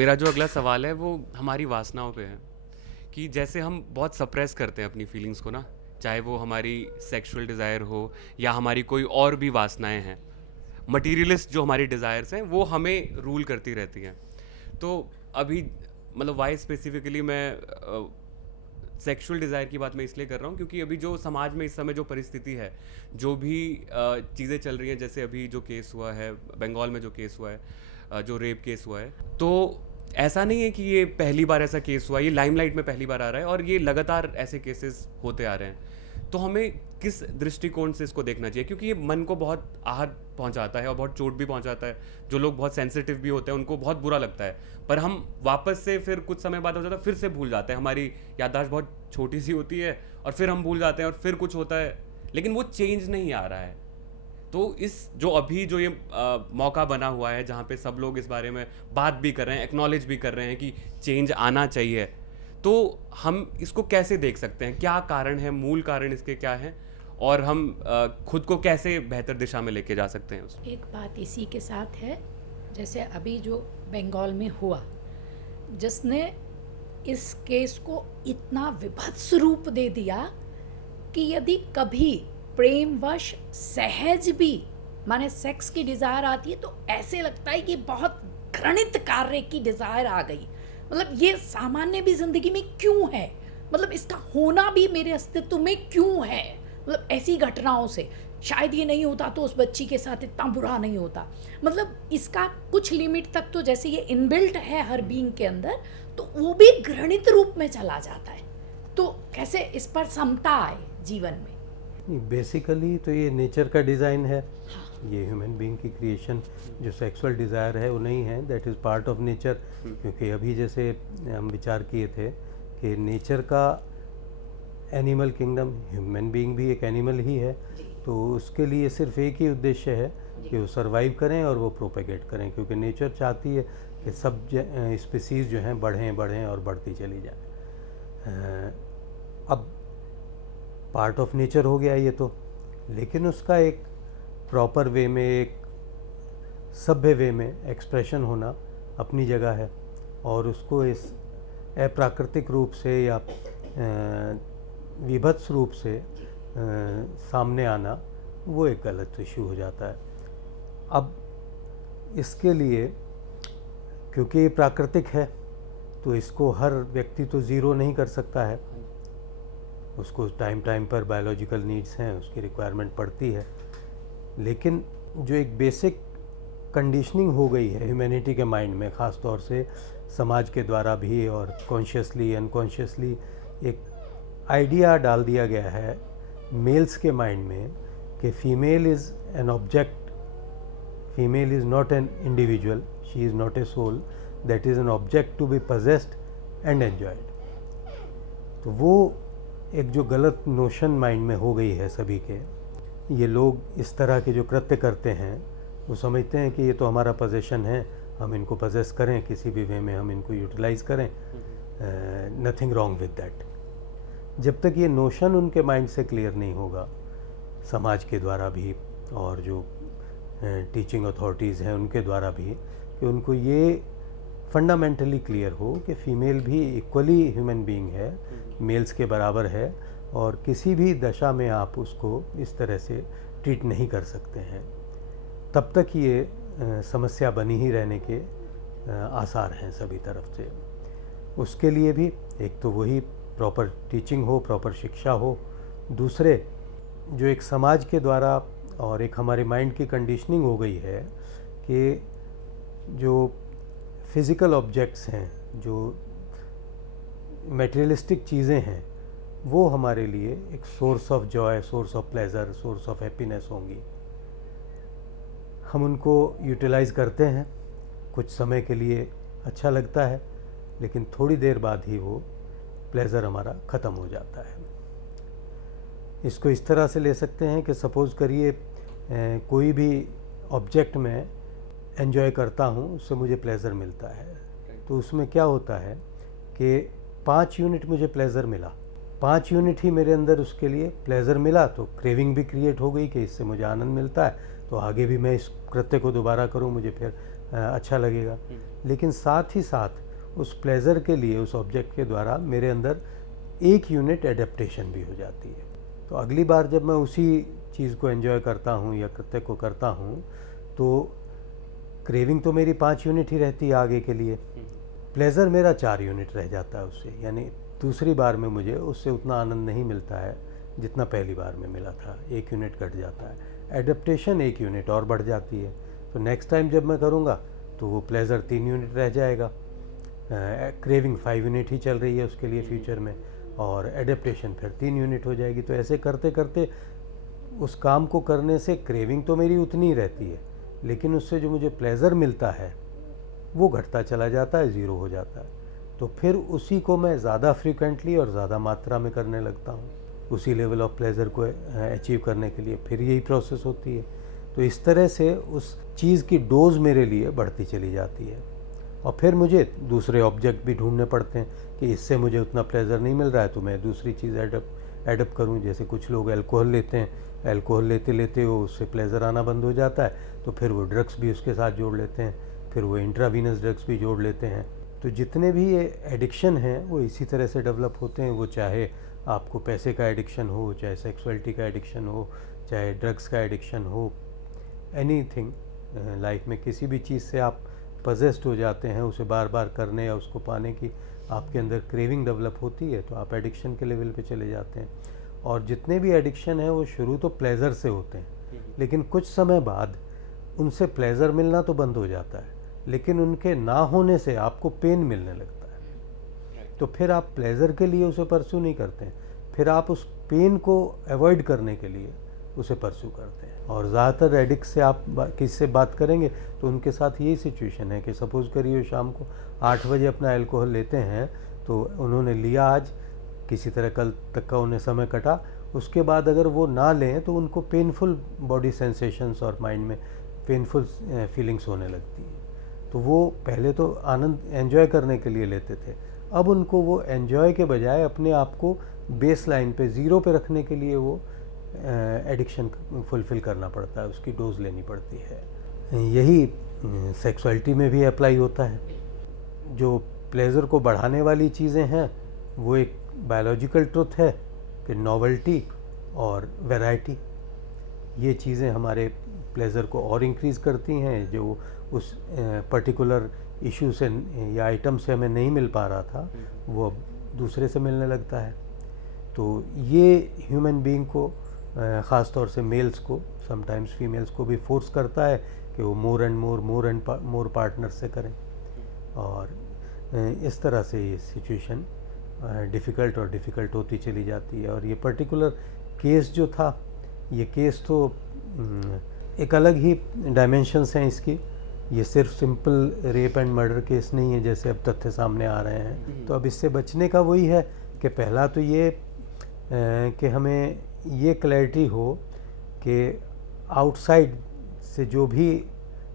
मेरा जो अगला सवाल है वो हमारी वासनाओं पे है कि जैसे हम बहुत सप्रेस करते हैं अपनी फीलिंग्स को ना, चाहे वो हमारी सेक्सुअल डिज़ायर हो या हमारी कोई और भी वासनाएं हैं। मटीरियलिस्ट जो हमारी डिज़ायर्स हैं वो हमें रूल करती रहती हैं। तो अभी मतलब वाई स्पेसिफिकली मैं सेक्सुअल डिज़ायर की बात मैं इसलिए कर रहा हूँ क्योंकि अभी जो समाज में इस समय जो परिस्थिति है, जो भी चीज़ें चल रही हैं, जैसे अभी जो केस हुआ है बंगाल में, जो केस हुआ है, जो रेप केस हुआ है, तो ऐसा नहीं है कि ये पहली बार ऐसा केस हुआ, ये लाइमलाइट में पहली बार आ रहा है और ये लगातार ऐसे केसेस होते आ रहे हैं। तो हमें किस दृष्टिकोण से इसको देखना चाहिए, क्योंकि ये मन को बहुत आहत पहुंचाता है और बहुत चोट भी पहुंचाता है। जो लोग बहुत सेंसिटिव भी होते हैं उनको बहुत बुरा लगता है, पर हम वापस से फिर कुछ समय बाद हो जाता है, फिर से भूल जाते हैं। हमारी याददाश्त बहुत छोटी सी होती है और फिर हम भूल जाते हैं और फिर कुछ होता है, लेकिन वो चेंज नहीं आ रहा है। तो इस जो अभी जो ये मौका बना हुआ है जहाँ पे सब लोग इस बारे में बात भी कर रहे हैं, एक्नॉलेज भी कर रहे हैं कि चेंज आना चाहिए, तो हम इसको कैसे देख सकते हैं? क्या कारण है, मूल कारण इसके क्या हैं, और हम खुद को कैसे बेहतर दिशा में लेके जा सकते हैं उसमें? एक बात इसी के साथ है, जैसे अभी जो बंगाल में हुआ, जिसने इस केस को इतना विभत्स रूप दे दिया कि यदि कभी प्रेमवश सहज भी माने सेक्स की डिज़ायर आती है तो ऐसे लगता है कि बहुत घृणित कार्य की डिज़ायर आ गई। मतलब ये सामान्य भी ज़िंदगी में क्यों है, मतलब इसका होना भी मेरे अस्तित्व में क्यों है। मतलब ऐसी घटनाओं से शायद ये नहीं होता तो उस बच्ची के साथ इतना बुरा नहीं होता। मतलब इसका कुछ लिमिट तक तो जैसे ये इनबिल्ट है हर बीइंग के अंदर, तो वो भी घृणित रूप में चला जाता है। तो कैसे इस पर समता आए जीवन में? बेसिकली तो ये नेचर का डिज़ाइन है। ये ह्यूमन बीइंग की क्रिएशन, जो सेक्सुअल डिज़ायर है वो नहीं है, that is part of nature. क्योंकि अभी जैसे हम विचार किए थे कि नेचर का एनिमल किंगडम, ह्यूमन बीइंग भी एक एनिमल ही है, तो उसके लिए सिर्फ एक ही उद्देश्य है कि वो सरवाइव करें और वो प्रोपेगेट करें। क्योंकि नेचर चाहती है कि सब स्पीसीज़ जो हैं बढ़ें बढ़ें और बढ़ती चली जाए। अब पार्ट ऑफ नेचर हो गया ये तो, लेकिन उसका एक प्रॉपर वे में, एक सभ्य वे में एक्सप्रेशन होना अपनी जगह है, और उसको इस अप्राकृतिक रूप से या विभत्स रूप से सामने आना, वो एक गलत इशू हो जाता है। अब इसके लिए क्योंकि ये प्राकृतिक है तो इसको हर व्यक्ति तो ज़ीरो नहीं कर सकता है, उसको टाइम टाइम पर बायोलॉजिकल नीड्स हैं, उसकी रिक्वायरमेंट पड़ती है। लेकिन जो एक बेसिक कंडीशनिंग हो गई है ह्यूमैनिटी के माइंड में, ख़ास तौर से समाज के द्वारा भी और कॉन्शियसली अनकॉन्शियसली, एक आइडिया डाल दिया गया है मेल्स के माइंड में कि female is an object, female is not an individual, she is not a soul, that is an object to be possessed and enjoyed. तो वो एक जो गलत नोशन माइंड में हो गई है सभी के, ये लोग इस तरह के जो कृत्य करते हैं वो समझते हैं कि ये तो हमारा पोजेशन है, हम इनको पजेस करें, किसी भी वे में हम इनको यूटिलाइज़ करें, नथिंग रॉन्ग विद दैट। जब तक ये नोशन उनके माइंड से क्लियर नहीं होगा, समाज के द्वारा भी और जो टीचिंग अथॉरिटीज़ हैं उनके द्वारा भी, कि उनको ये फंडामेंटली क्लियर हो कि फ़ीमेल भी इक्वली ह्यूमन बीइंग है, मेल्स के बराबर है, और किसी भी दशा में आप उसको इस तरह से ट्रीट नहीं कर सकते हैं, तब तक ये समस्या बनी ही रहने के आसार हैं सभी तरफ से। उसके लिए भी एक तो वही प्रॉपर टीचिंग हो, प्रॉपर शिक्षा हो, दूसरे जो एक समाज के द्वारा और एक हमारे माइंड की कंडीशनिंग हो गई है कि जो फिज़िकल ऑब्जेक्ट्स हैं, जो मटेरियलिस्टिक चीज़ें हैं, वो हमारे लिए एक source of Joy, source of pleasure, source of happiness होंगी। हम उनको यूटिलाइज़ करते हैं, कुछ समय के लिए अच्छा लगता है, लेकिन थोड़ी देर बाद ही वो प्लेजर हमारा ख़त्म हो जाता है। इसको इस तरह से ले सकते हैं कि सपोज़ करिए कोई भी ऑब्जेक्ट में एंजॉय करता हूँ, उससे मुझे प्लेजर मिलता है, तो उसमें क्या होता है कि 5 यूनिट मुझे प्लेजर मिला, 5 यूनिट ही मेरे अंदर उसके लिए प्लेजर मिला, तो क्रेविंग भी क्रिएट हो गई कि इससे मुझे आनंद मिलता है, तो आगे भी मैं इस कृत्य को दोबारा करूँ, मुझे फिर अच्छा लगेगा। लेकिन साथ ही साथ उस प्लेजर के लिए उस ऑब्जेक्ट के द्वारा मेरे अंदर एक यूनिट एडेप्टेशन भी हो जाती है। तो अगली बार जब मैं उसी चीज़ को एंजॉय करता हूँ या कृत्य को करता हूँ तो क्रेविंग तो मेरी 5 यूनिट ही रहती है आगे के लिए, प्लेज़र मेरा 4 यूनिट रह जाता है उससे, यानी दूसरी बार में मुझे उससे उतना आनंद नहीं मिलता है जितना पहली बार में मिला था, 1 यूनिट घट जाता है, एडेप्टेशन 1 यूनिट और बढ़ जाती है। तो नेक्स्ट टाइम जब मैं करूँगा तो वो प्लेज़र 3 यूनिट रह जाएगा, क्रेविंग 5 यूनिट ही चल रही है उसके लिए फ्यूचर में, और एडेप्टेशन फिर 3 यूनिट हो जाएगी। तो ऐसे करते करते उस काम को करने से क्रेविंग तो मेरी उतनी ही रहती है, लेकिन उससे जो मुझे प्लेज़र मिलता है वो घटता चला जाता है, ज़ीरो हो जाता है। तो फिर उसी को मैं ज़्यादा फ्रीक्वेंटली और ज़्यादा मात्रा में करने लगता हूँ, उसी लेवल ऑफ प्लेज़र को अचीव करने के लिए फिर यही प्रोसेस होती है। तो इस तरह से उस चीज़ की डोज मेरे लिए बढ़ती चली जाती है, और फिर मुझे दूसरे ऑब्जेक्ट भी ढूंढने पड़ते हैं कि इससे मुझे उतना प्लेज़र नहीं मिल रहा है तो मैं दूसरी चीज़ एडप्ट करूँ। जैसे कुछ लोग अल्कोहल लेते हैं, अल्कोहल लेते लेते वो उससे प्लेज़र आना बंद हो जाता है, तो फिर वो ड्रग्स भी उसके साथ जोड़ लेते हैं, फिर वो इंट्रावीनस ड्रग्स भी जोड़ लेते हैं। तो जितने भी ये एडिक्शन हैं वो इसी तरह से डेवलप होते हैं, वो चाहे आपको पैसे का एडिक्शन हो, चाहे सेक्सुअलिटी का एडिक्शन हो, चाहे ड्रग्स का एडिक्शन हो, एनीथिंग लाइफ में किसी भी चीज़ से आप पजेस्ड हो जाते हैं, उसे बार बार करने या उसको पाने की आपके अंदर क्रेविंग डेवलप होती है, तो आप एडिक्शन के लेवल पे चले जाते हैं। और जितने भी एडिक्शन हैं वो शुरू तो प्लेज़र से होते हैं, लेकिन कुछ समय बाद उनसे प्लेज़र मिलना तो बंद हो जाता है, लेकिन उनके ना होने से आपको पेन मिलने लगता है। तो फिर आप प्लेज़र के लिए उसे परस्यू नहीं करते हैं, फिर आप उस पेन को अवॉइड करने के लिए उसे परस्यू करते हैं। और ज़्यादातर एडिक्ट से आप किससे बात करेंगे तो उनके साथ यही सिचुएशन है कि सपोज़ करिए शाम को 8 बजे अपना अल्कोहल लेते हैं, तो उन्होंने लिया आज, किसी तरह कल तक का उन्हें समय कटा, उसके बाद अगर वो ना लें तो उनको पेनफुल बॉडी सेंसेशंस और माइंड में पेनफुल फीलिंग्स होने लगती हैं। तो वो पहले तो आनंद एंजॉय करने के लिए लेते थे, अब उनको वो एंजॉय के बजाय अपने आप को बेस लाइन पे, ज़ीरो पे रखने के लिए वो एडिक्शन फुलफ़िल करना पड़ता है, उसकी डोज लेनी पड़ती है। यही सेक्सुअलिटी में भी अप्लाई होता है। जो प्लेज़र को बढ़ाने वाली चीज़ें हैं वो एक बायोलॉजिकल ट्रुथ है कि नॉवेल्टी और वैरायटी, ये चीज़ें हमारे प्लेज़र को और इंक्रीज़ करती हैं। जो उस पर्टिकुलर इशू से या आइटम से हमें नहीं मिल पा रहा था वो अब दूसरे से मिलने लगता है। तो ये ह्यूमन बीइंग को, ख़ास तौर से मेल्स को, समटाइम्स फीमेल्स को भी फोर्स करता है कि वो मोर एंड मोर पार्टनर से करें, और इस तरह से ये सिचुएशन डिफ़िकल्ट होती चली जाती है। और ये पर्टिकुलर केस जो था, ये केस तो एक अलग ही डायमेंशंस हैं इसकी। ये सिर्फ simple rape and murder case नहीं है जैसे अब तथ्य सामने आ रहे हैं। तो अब इससे बचने का वही है कि पहला तो ये कि हमें ये क्लैरिटी हो कि आउटसाइड से जो भी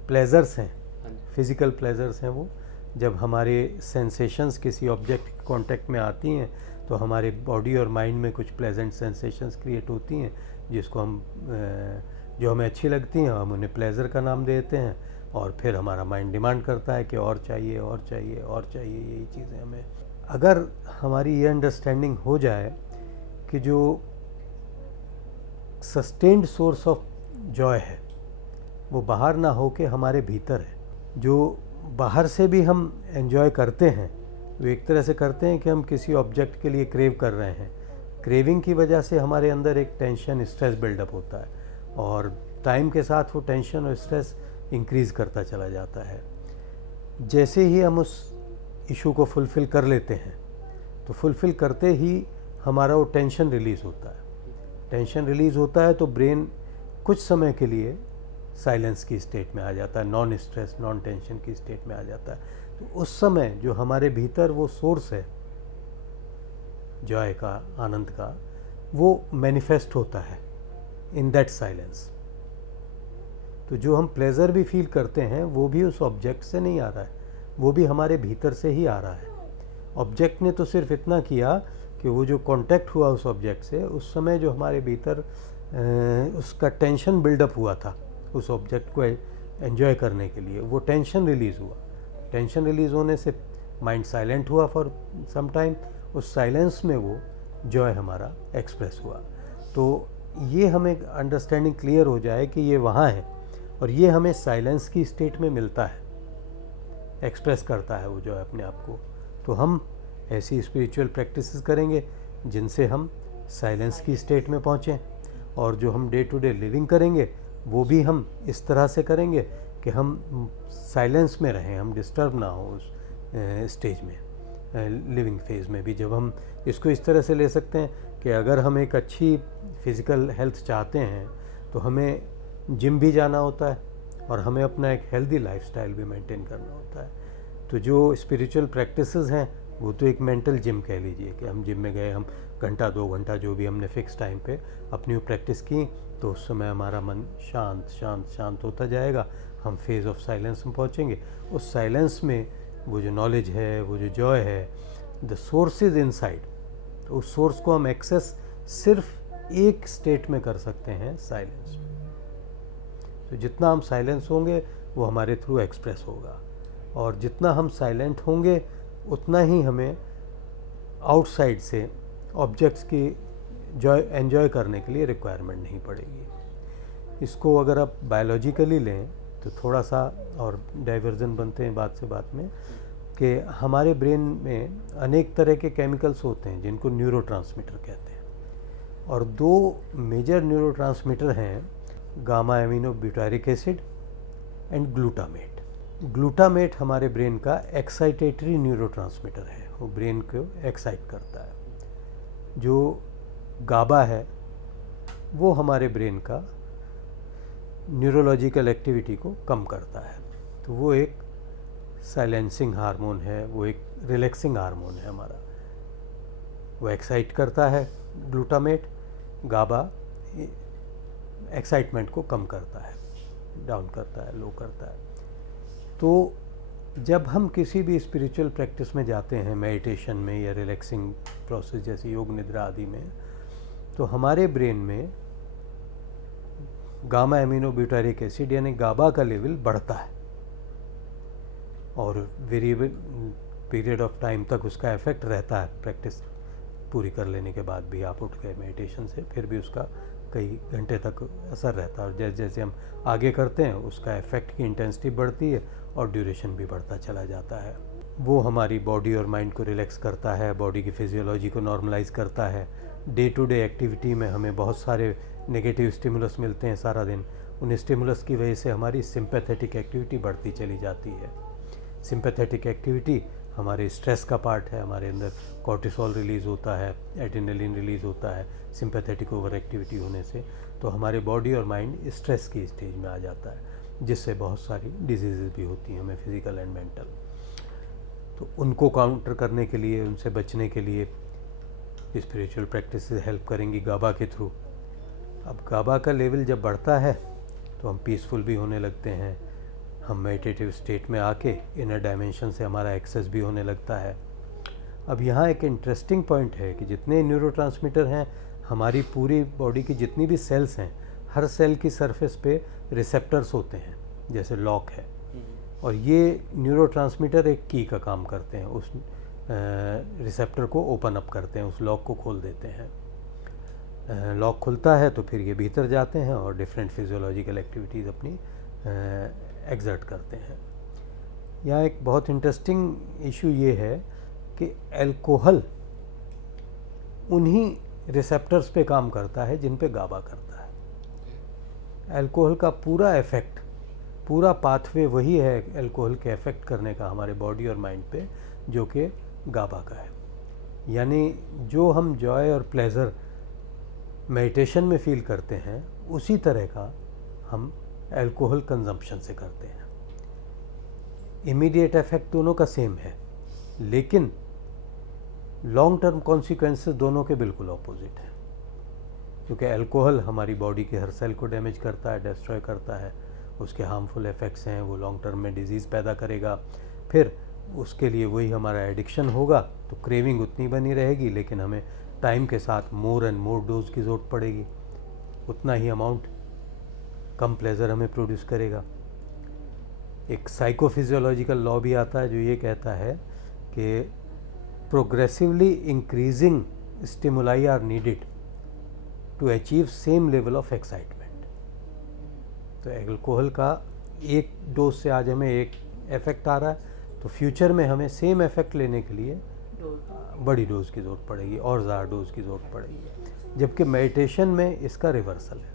प्लेजर्स हैं, फिज़िकल प्लेजर्स हैं, वो जब हमारे सेंसेशंस किसी ऑब्जेक्ट के कांटेक्ट में आती हैं तो हमारे बॉडी और माइंड में कुछ प्लेजेंट सेंसेशंस क्रिएट होती हैं, जिसको हम जो हमें अच्छी लगती हैं हम उन्हें प्लेजर का नाम देते हैं, और फिर हमारा माइंड डिमांड करता है कि और चाहिए और चाहिए और चाहिए, यही चीज़ें हमें। अगर हमारी ये अंडरस्टैंडिंग हो जाए कि जो सस्टेन्ड सोर्स ऑफ जॉय है वो बाहर ना हो के हमारे भीतर है, जो बाहर से भी हम एंजॉय करते हैं वो एक तरह से करते हैं कि हम किसी ऑब्जेक्ट के लिए क्रेव कर रहे हैं। क्रेविंग की वजह से हमारे अंदर एक टेंशन, स्ट्रेस बिल्डअप होता है, और टाइम के साथ वो टेंशन और स्ट्रेस इंक्रीज़ करता चला जाता है। जैसे ही हम उस इशू को फुलफ़िल कर लेते हैं तो फुलफ़िल करते ही हमारा वो टेंशन रिलीज़ होता है। टेंशन रिलीज़ होता है तो ब्रेन कुछ समय के लिए साइलेंस की स्टेट में आ जाता है, नॉन स्ट्रेस नॉन टेंशन की स्टेट में आ जाता है। तो उस समय जो हमारे भीतर वो सोर्स है जॉय का, आनंद का, वो मैनिफेस्ट होता है इन दैट साइलेंस। तो जो हम प्लेजर भी फील करते हैं वो भी उस ऑब्जेक्ट से नहीं आ रहा है, वो भी हमारे भीतर से ही आ रहा है। ऑब्जेक्ट ने तो सिर्फ इतना किया कि वो जो कांटेक्ट हुआ उस ऑब्जेक्ट से, उस समय जो हमारे भीतर उसका टेंशन बिल्डअप हुआ था उस ऑब्जेक्ट को एंजॉय करने के लिए, वो टेंशन रिलीज़ हुआ। टेंशन रिलीज होने से माइंड साइलेंट हुआ फॉर सम टाइम, उस साइलेंस में वो जॉय हमारा एक्सप्रेस हुआ। तो ये हमें अंडरस्टैंडिंग क्लियर हो जाए कि ये वहाँ है और ये हमें साइलेंस की स्टेट में मिलता है, एक्सप्रेस करता है वो जॉय अपने आप को। तो हम ऐसी स्पिरिचुअल प्रैक्टिसेस करेंगे जिनसे हम साइलेंस की स्टेट में पहुँचें, और जो हम डे टू डे लिविंग करेंगे वो भी हम इस तरह से करेंगे कि हम साइलेंस में रहें, हम डिस्टर्ब ना हो उस स्टेज में, लिविंग फेज में भी। जब हम इसको इस तरह से ले सकते हैं कि अगर हम एक अच्छी फिज़िकल हेल्थ चाहते हैं तो हमें जिम भी जाना होता है और हमें अपना एक हेल्दी लाइफस्टाइल भी मेंटेन करना होता है। तो जो स्पिरिचुअल प्रैक्टिसेस हैं वो तो एक मेंटल जिम कह लीजिए कि हम जिम में गए, हम घंटा 2 घंटा जो भी हमने फिक्स टाइम पे अपनी प्रैक्टिस की, तो उस समय हमारा मन शांत शांत शांत होता जाएगा, हम फेज़ ऑफ साइलेंस में पहुँचेंगे। उस साइलेंस में वो जो नॉलेज है, वो जो जॉय है, द सोर्स इज़ इनसाइड। तो उस सोर्स को हम एक्सेस सिर्फ एक स्टेट में कर सकते हैं, साइलेंस में। तो जितना हम साइलेंस होंगे वो हमारे थ्रू एक्सप्रेस होगा, और जितना हम साइलेंट होंगे उतना ही हमें आउटसाइड से ऑब्जेक्ट्स की जॉय एंजॉय करने के लिए रिक्वायरमेंट नहीं पड़ेगी। इसको अगर आप बायोलॉजिकली लें तो थोड़ा सा और डाइवर्जन बनते हैं बात से बात में, कि हमारे ब्रेन में अनेक तरह के केमिकल्स होते हैं जिनको न्यूरोट्रांसमीटर कहते हैं, और 2 मेजर न्यूरोट्रांसमीटर हैं, gamma amino butyric acid and glutamate. Glutamate हमारे ब्रेन का एक्साइटेटरी न्यूरोट्रांसमीटर है, वो ब्रेन को एक्साइट करता है। जो गाबा है वो हमारे ब्रेन का न्यूरोलॉजिकल एक्टिविटी को कम करता है। तो वो एक साइलेंसिंग हार्मोन है, वो एक रिलैक्सिंग हार्मोन है हमारा, वो एक्साइट करता है। ग्लूटामेट, गाबा एक्साइटमेंट को कम करता है, डाउन करता है, लो करता है। तो जब हम किसी भी स्पिरिचुअल प्रैक्टिस में जाते हैं, मेडिटेशन में या रिलैक्सिंग प्रोसेस जैसे योग निद्रा आदि में, तो हमारे ब्रेन में गामा एमिनो ब्यूटारिक एसिड यानी गाबा का लेवल बढ़ता है, और वेरिएबल पीरियड ऑफ टाइम तक उसका इफेक्ट रहता है। प्रैक्टिस पूरी कर लेने के बाद भी आप उठ गए मेडिटेशन से, फिर भी उसका कई घंटे तक असर रहता है, और जैसे जैसे हम आगे करते हैं उसका इफेक्ट की इंटेंसिटी बढ़ती है और ड्यूरेशन भी बढ़ता चला जाता है। वो हमारी बॉडी और माइंड को रिलैक्स करता है, बॉडी की फिजियोलॉजी को नॉर्मलाइज करता है। डे टू डे एक्टिविटी में हमें बहुत सारे नेगेटिव स्टिमुलस मिलते हैं सारा दिन, उन स्टिमुलस की वजह से हमारी सिंपैथेटिक एक्टिविटी बढ़ती चली जाती है। सिंपैथेटिक एक्टिविटी हमारे स्ट्रेस का पार्ट है, हमारे अंदर कॉर्टिसोल रिलीज़ होता है, एड्रेनलिन रिलीज़ होता है सिंपैथेटिक ओवर एक्टिविटी होने से। तो हमारे बॉडी और माइंड स्ट्रेस की स्टेज में आ जाता है, जिससे बहुत सारी डिजीज़ भी होती हैं हमें, फिज़िकल एंड मेंटल। तो उनको काउंटर करने के लिए, उनसे बचने के लिए स्पिरिचुअल प्रैक्टिस हेल्प करेंगी गाबा के थ्रू। अब गाबा का लेवल जब बढ़ता है तो हम पीसफुल भी होने लगते हैं, हम मेडिटेटिव स्टेट में आके इनर डायमेंशन से हमारा एक्सेस भी होने लगता है। अब यहाँ एक इंटरेस्टिंग पॉइंट है कि जितने न्यूरोट्रांसमीटर हैं, हमारी पूरी बॉडी की जितनी भी सेल्स हैं, हर सेल की सरफेस पे रिसेप्टर्स होते हैं, जैसे लॉक है, और ये न्यूरोट्रांसमीटर एक की का काम करते हैं, उस रिसेप्टर को ओपन अप करते हैं, उस लॉक को खोल देते हैं। लॉक खुलता है तो फिर ये भीतर जाते हैं और डिफरेंट फिजियोलॉजिकल एक्टिविटीज़ अपनी एग्जर्ट करते हैं। यहाँ एक बहुत इंटरेस्टिंग इशू ये है कि अल्कोहल उन्हीं रिसेप्टर्स पे काम करता है जिन पे गाबा करता है। अल्कोहल का पूरा इफ़ेक्ट, पूरा पाथवे वही है अल्कोहल के इफ़ेक्ट करने का हमारे बॉडी और माइंड पे, जो कि गाबा का है। यानी जो हम जॉय और प्लेजर मेडिटेशन में फील करते हैं, उसी तरह का हम अल्कोहल कंजम्पशन से करते हैं। इमीडिएट इफेक्ट दोनों का सेम है, लेकिन लॉन्ग टर्म कॉन्सिक्वेंसेस दोनों के बिल्कुल ऑपोजिट हैं। क्योंकि अल्कोहल हमारी बॉडी के हर सेल को डैमेज करता है, डिस्ट्रॉय करता है, उसके हार्मफुल इफ़ेक्ट्स हैं, वो लॉन्ग टर्म में डिजीज़ पैदा करेगा। फिर उसके लिए वही हमारा एडिक्शन होगा, तो क्रेविंग उतनी बनी रहेगी, लेकिन हमें टाइम के साथ मोर एंड मोर डोज की ज़रूरत पड़ेगी, उतना ही अमाउंट कम प्लेजर हमें प्रोड्यूस करेगा। एक साइकोफिजियोलॉजिकल लॉ भी आता है जो ये कहता है कि progressively increasing stimuli are needed to achieve same level of excitement. तो एल्कोहल का एक डोज से आज हमें एक इफेक्ट आ रहा है, तो फ्यूचर में हमें सेम इफेक्ट लेने के लिए बड़ी डोज की ज़रूरत पड़ेगी और ज़्यादा डोज की ज़रूरत पड़ेगी। जबकि मेडिटेशन में इसका रिवर्सल है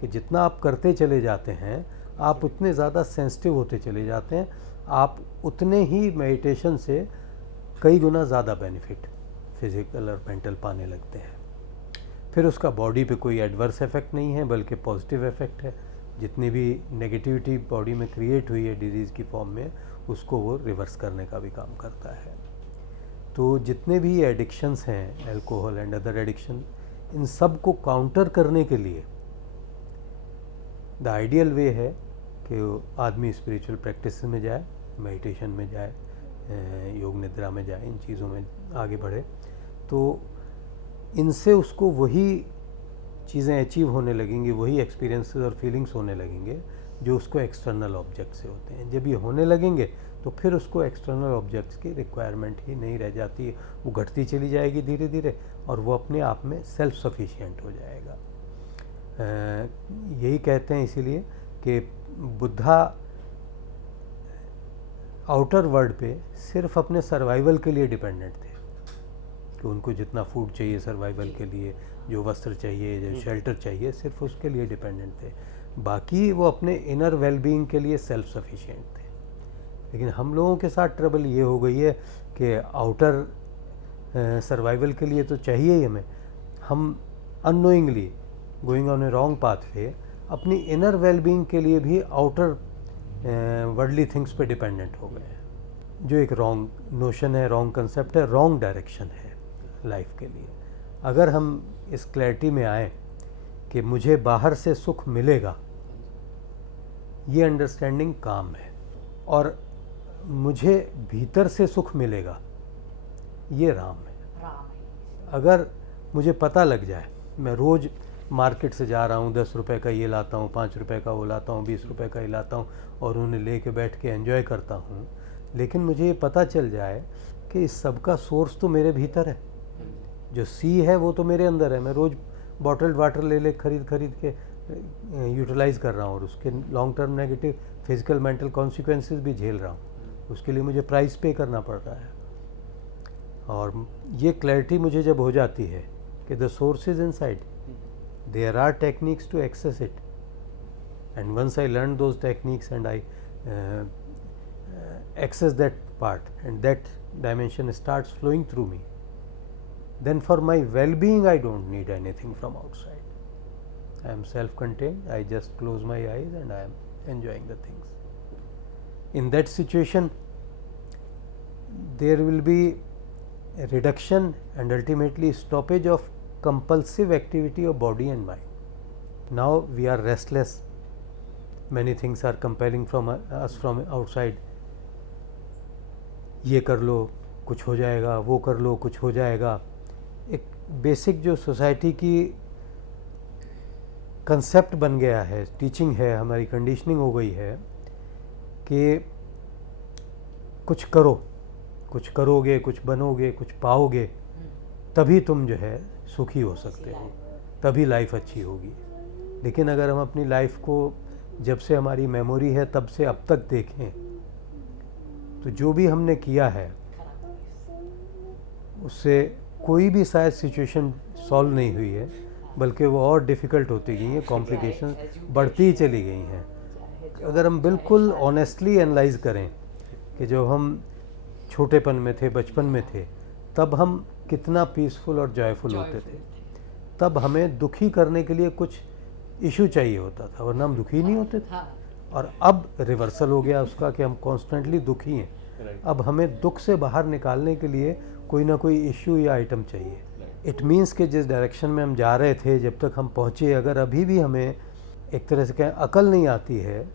कि जितना आप करते चले जाते हैं आप उतने ज़्यादा सेंसिटिव होते चले जाते हैं, आप उतने ही मेडिटेशन से कई गुना ज़्यादा बेनिफिट फिज़िकल और मेंटल पाने लगते हैं। फिर उसका बॉडी पे कोई एडवर्स इफेक्ट नहीं है बल्कि पॉजिटिव इफेक्ट है। जितनी भी नेगेटिविटी बॉडी में क्रिएट हुई है डिजीज़ की फॉर्म में, उसको वो रिवर्स करने का भी काम करता है। तो जितने भी एडिक्शंस हैं, अल्कोहल एंड अदर एडिक्शन, इन सब को काउंटर करने के लिए द आइडियल वे है कि आदमी स्पिरिचुअल प्रैक्टिस में जाए, मेडिटेशन में जाए, योग निद्रा में जाए, इन चीज़ों में आगे बढ़े। तो इनसे उसको वही चीज़ें अचीव होने लगेंगी, वही एक्सपीरियंसेस और फीलिंग्स होने लगेंगे जो उसको एक्सटर्नल ऑब्जेक्ट से होते हैं। जब ये होने लगेंगे तो फिर उसको एक्सटर्नल ऑब्जेक्ट्स की रिक्वायरमेंट ही नहीं रह जाती, वो घटती चली जाएगी धीरे धीरे और वो अपने आप में सेल्फ सफिशिएंट हो जाएगा। यही कहते हैं इसीलिए कि बुद्धा आउटर वर्ल्ड पे सिर्फ अपने सर्वाइवल के लिए डिपेंडेंट थे कि उनको जितना फूड चाहिए सर्वाइवल के लिए, जो वस्त्र चाहिए, जो शेल्टर चाहिए, सिर्फ उसके लिए डिपेंडेंट थे। बाकी वो अपने इनर वेलबीइंग के लिए सेल्फ सफिशिएंट थे। लेकिन हम लोगों के साथ ट्रबल ये हो गई है कि आउटर सर्वाइवल के लिए तो चाहिए ही हमें, हम unknowingly going on a wrong pathway अपनी इनर वेलबीइंग के लिए भी आउटर वर्ल्डली थिंग्स पे डिपेंडेंट हो गए हैं, जो एक रॉन्ग नोशन है, रॉन्ग कंसेप्ट है, रॉन्ग डायरेक्शन है लाइफ के लिए। अगर हम इस क्लैरिटी में आए कि मुझे बाहर से सुख मिलेगा, ये अंडरस्टैंडिंग काम है, और मुझे भीतर से सुख मिलेगा, ये राम है। अगर मुझे पता लग जाए, मैं रोज़ मार्केट से जा रहा हूँ, 10 रुपए का ये लाता हूँ, 5 रुपए का वो लाता हूँ, 20 रुपए का ये लाता हूँ और उन्हें ले के बैठ के एंजॉय करता हूँ, लेकिन मुझे ये पता चल जाए कि इस सब का सोर्स तो मेरे भीतर है, जो सी है वो तो मेरे अंदर है। मैं रोज़ बॉटल्ड वाटर ले खरीद के यूटिलाइज़ कर रहा हूँ और उसके long term negative physical mental consequences भी झेल रहा हूँ, उसके लिए मुझे प्राइस पे करना पड़ रहा है। और ये क्लैरिटी मुझे जब हो जाती है कि the source is inside, there are techniques to access it, and once I learn those techniques and I access that part and that dimension starts flowing through me, then for my well-being I don't need anything from outside. I am self-contained, I just close my eyes and I am enjoying the things. In that situation there will be a reduction and ultimately stoppage of compulsive activity of body and mind. Now we are restless, many things are compelling from us from outside. ये कर लो कुछ हो जाएगा, वो कर लो कुछ हो जाएगा। एक बेसिक जो सोसाइटी की कंसेप्ट बन गया है, टीचिंग है, हमारी कंडीशनिंग हो गई है कि कुछ करो, कुछ करोगे, कुछ बनोगे, कुछ पाओगे, तभी तुम जो है सुखी हो सकते हो, तभी लाइफ अच्छी होगी। लेकिन अगर हम अपनी लाइफ को जब से हमारी मेमोरी है तब से अब तक देखें, तो जो भी हमने किया है उससे कोई भी शायद सिचुएशन सॉल्व नहीं हुई है, बल्कि वो और डिफ़िकल्ट होती गई हैं, कॉम्प्लिकेशन बढ़ती ही चली गई हैं। अगर हम बिल्कुल ऑनेस्टली एनालाइज करें कि जब हम छोटेपन में थे, बचपन में थे, तब हम कितना पीसफुल और जॉयफुल होते थे। तब हमें दुखी करने के लिए कुछ इशू चाहिए होता था, वरना हम दुखी नहीं होते थे। और अब रिवर्सल हो गया उसका कि हम कॉन्स्टेंटली दुखी हैं। अब हमें दुख से बाहर निकालने के लिए कोई ना कोई इश्यू या आइटम चाहिए। इट मीन्स कि जिस डायरेक्शन में हम जा रहे थे जब तक हम पहुँचे, अगर अभी भी हमें एक तरह से कहें अकल नहीं आती है,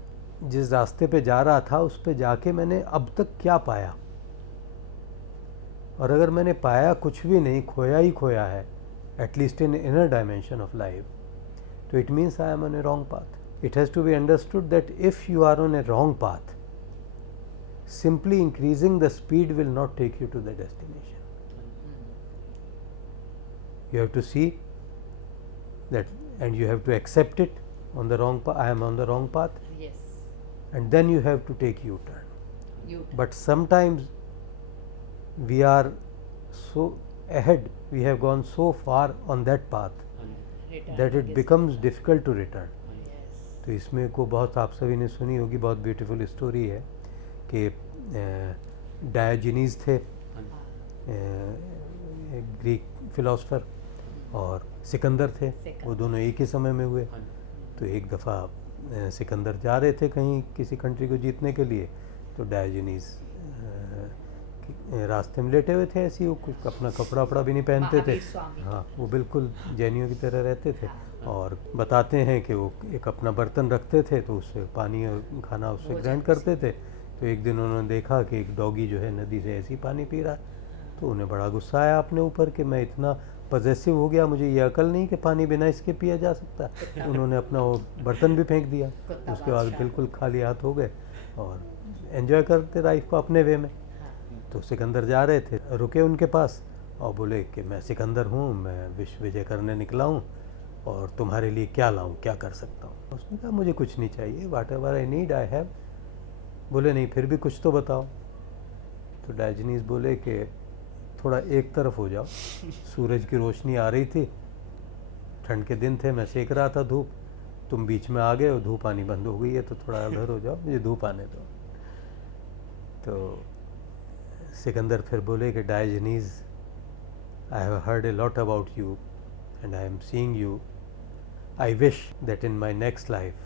जिस रास्ते पे जा रहा था उस पे जाके मैंने अब तक क्या पाया, और अगर मैंने पाया कुछ भी नहीं, खोया ही खोया है, at least in inner dimension of life, तो it means I am on a wrong path. It has to be understood that if you are on a wrong path, simply increasing the speed will not take you to the destination. You have to see that, and you have to accept it on the wrong path. I am on the wrong path, Yes. and then you have to take U-turn. You. But sometimes we are so ahead, we have gone so far on that path Return that it is- becomes difficult to return. Yes. तो इसमें को बहुत आप सभी ने सुनी होगी, बहुत ब्यूटीफुल स्टोरी है कि डायोजनीज थे, एक ग्रीक फिलोसफर, और सिकंदर थे, वो दोनों एक ही समय में हुए। तो एक दफ़ा सिकंदर जा रहे थे कहीं किसी कंट्री को जीतने के लिए, तो डायोजनीज रास्ते में लेटे हुए थे, ऐसे ही वो कुछ अपना कपड़ा वपड़ा भी नहीं पहनते थे। महावीर स्वामी। हाँ, वो बिल्कुल जैनियों की तरह रहते थे। और बताते हैं कि वो एक अपना बर्तन रखते थे, तो उससे पानी और खाना उससे ग्राइंड करते थे। तो एक दिन उन्होंने देखा कि एक डॉगी जो है नदी से ऐसे ही पानी पी रहा है, तो उन्हें बड़ा गुस्सा आया अपने ऊपर कि मैं इतना पजेसिव हो गया, मुझे ये अकल नहीं कि पानी बिना इसके पिया जा सकता। उन्होंने अपना वो बर्तन भी फेंक दिया। कुत्ता उसके बाद बादशाह। बिल्कुल खाली हाथ हो गए और एंजॉय करते लाइफ को अपने वे में। तो सिकंदर जा रहे थे, रुके उनके पास और बोले कि मैं सिकंदर हूँ, मैं विश्व विजय करने निकला हूँ, और तुम्हारे लिए क्या लाऊं, क्या कर सकता हूँ। उसने कहा मुझे कुछ नहीं चाहिए, whatever I need I have. बोले नहीं, फिर भी कुछ तो बताओ। तो डायोजनीज बोले कि थोड़ा एक तरफ हो जाओ, सूरज की रोशनी आ रही थी, ठंड के दिन थे, मैं सेक रहा था धूप, तुम बीच में आ गए और धूप आनी बंद हो गई है, तो थोड़ा उधर हो जाओ, मुझे धूप आने दो। तो सिकंदर फिर बोले कि Diogenes, I have heard a lot about you and I am seeing you. I wish that in my next life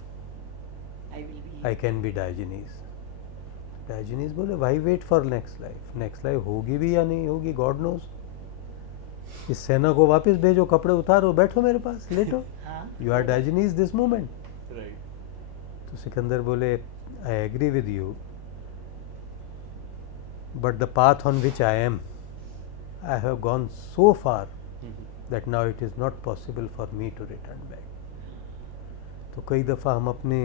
I will be. I can be Diogenes. Diogenes बोले why wait for next life? Next life होगी भी या नहीं होगी, God knows. इस सेना को वापस भेजो, कपड़े उतारो, बैठो मेरे पास, लेटो। हाँ। You are Diogenes this moment. Right. तो सिकंदर बोले I agree with you, but the path on which I am, I have gone so far that now it is not possible for me to return back. तो कई दफ़ा हम अपने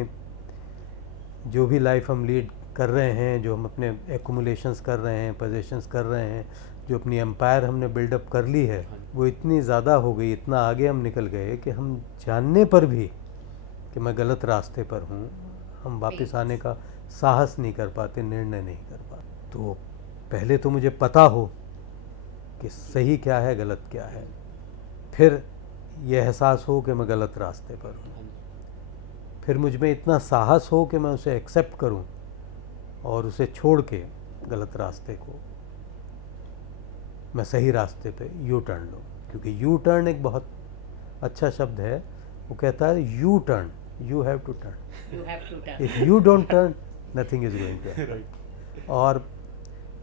जो भी life हम लीड कर रहे हैं, जो हम अपने एक्यूमुलेशंस कर रहे हैं, पोजेशंस कर रहे हैं, जो अपनी एम्पायर हमने बिल्डअप कर ली है, वो इतनी ज़्यादा हो गई, इतना आगे हम निकल गए कि हम जानने पर भी कि मैं गलत रास्ते पर हूँ, हम वापस आने का साहस नहीं कर पाते, निर्णय नहीं कर पाते। तो पहले तो मुझे पता हो कि सही क्या है, गलत क्या है, फिर यह एहसास हो कि मैं गलत रास्ते पर हूँ, फिर मुझ में इतना साहस हो कि मैं उसे एक्सेप्ट करूँ और उसे छोड़ के गलत रास्ते को मैं सही रास्ते पे यू टर्न लूँ। क्योंकि यू टर्न एक बहुत अच्छा शब्द है, वो कहता है you turn, you have to turn, You have to turn. If you don't turn nothing is going to happen. और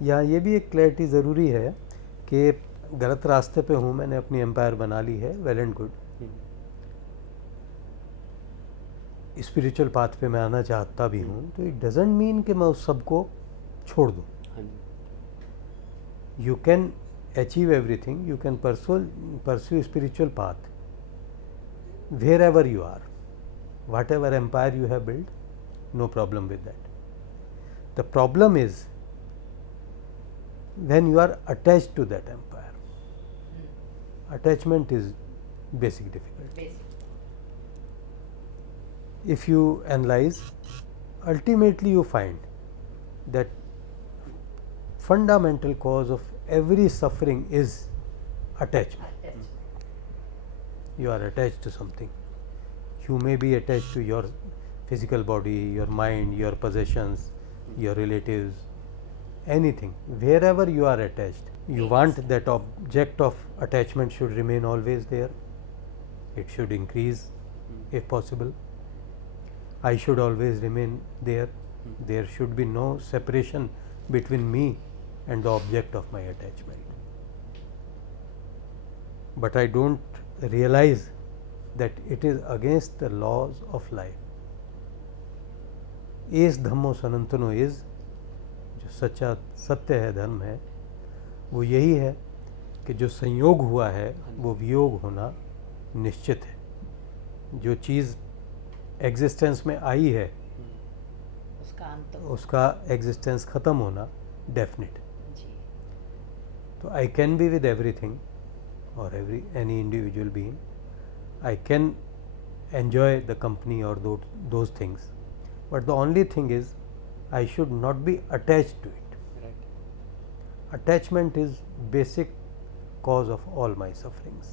यहाँ ये भी एक क्लैरिटी ज़रूरी है कि गलत रास्ते पे हूँ, मैंने अपनी एम्पायर बना ली है, well and good, spiritual path पे मैं आना चाहता भी हूँ, तो इट डजेंट मीन कि मैं उस सब को छोड़ दूँ। You can achieve everything, you can pursue spiritual path wherever you are, whatever empire you have build, no problem with that. The problem is when you are attached to that empire. Attachment is basic difficulty. Basic. If you analyze, ultimately you find that fundamental cause of every suffering is attachment. Attachment. You are attached to something. You may be attached to your physical body, your mind, your possessions, your relatives, anything. Wherever you are attached, you want that object of attachment should remain always there. It should increase if possible. I should always remain there. There should be no separation between me and the object of my attachment. But I don't realize that it is against the laws of life. Is dhammo sanantano is, जो सच्चा सत्य है, धर्म है, वो यही है कि जो संयोग हुआ है वो वियोग होना निश्चित है। जो चीज़ एग्जिस्टेंस में आई है उसका अंत हो। उसका एग्जिस्टेंस ख़त्म होना डेफिनेट। जी। तो I can be with everything और any individual being, I can enjoy the company or those things, but the only thing is I should not be attached to it. Right. Attachment is basic cause of all my sufferings.